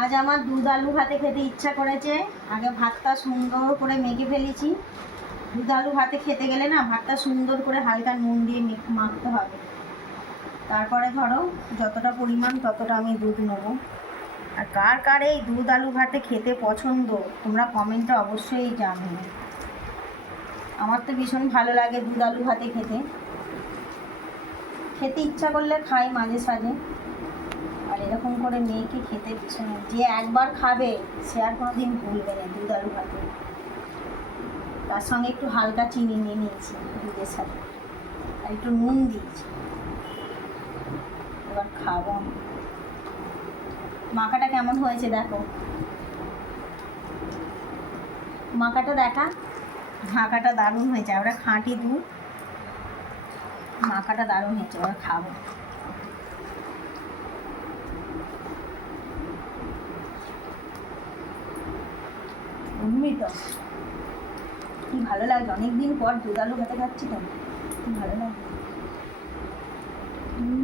আজ আমার দুধ আলু ভাতে খেতে ইচ্ছা করেছে। আগে ভাতটা সুন্দর করে মেখে ফেলেছি। দুধ আলু ভাতে খেতে গেলে না ভাতটা সুন্দর করে হালকা নুন দিয়ে মাখতে হবে। তারপরে ধরো যতটা পরিমাণ ততটা আমি দুধ নেবো। আর কার কার এই দুধ আলু ভাতে খেতে পছন্দ তোমরা কমেন্টে অবশ্যই জানিও। আমার তো ভীষণ ভালো লাগে দুধ আলু ভাতে খেতে। খেতে ইচ্ছা করলে খাই মাঝে সাঝে। আর এরকম করে মেয়েকে খেতে ভীষণ, যে একবার খাবে সে আর কোনো দিন ভুলবে না দুধ আলু ভাতে। তার সঙ্গে একটু হালকা চিনি নিয়ে নিয়েছি দুধের সাথে, আর একটু নুন দিয়েছি। এবার খাবো। মাখাটা কেমন হয়েছে দেখো, মাখাটা দেখা, মাখাটা দারুণ হয়েছে। আমরা খাঁটি দুধ, মাখাটা দারুণ হয়েছে। এবার খাবো। অমৃত, কি ভালো লাগছে। অনেকদিন পর দুধ আলু ভাতে খাচ্ছি তো, কি ভালো লাগে।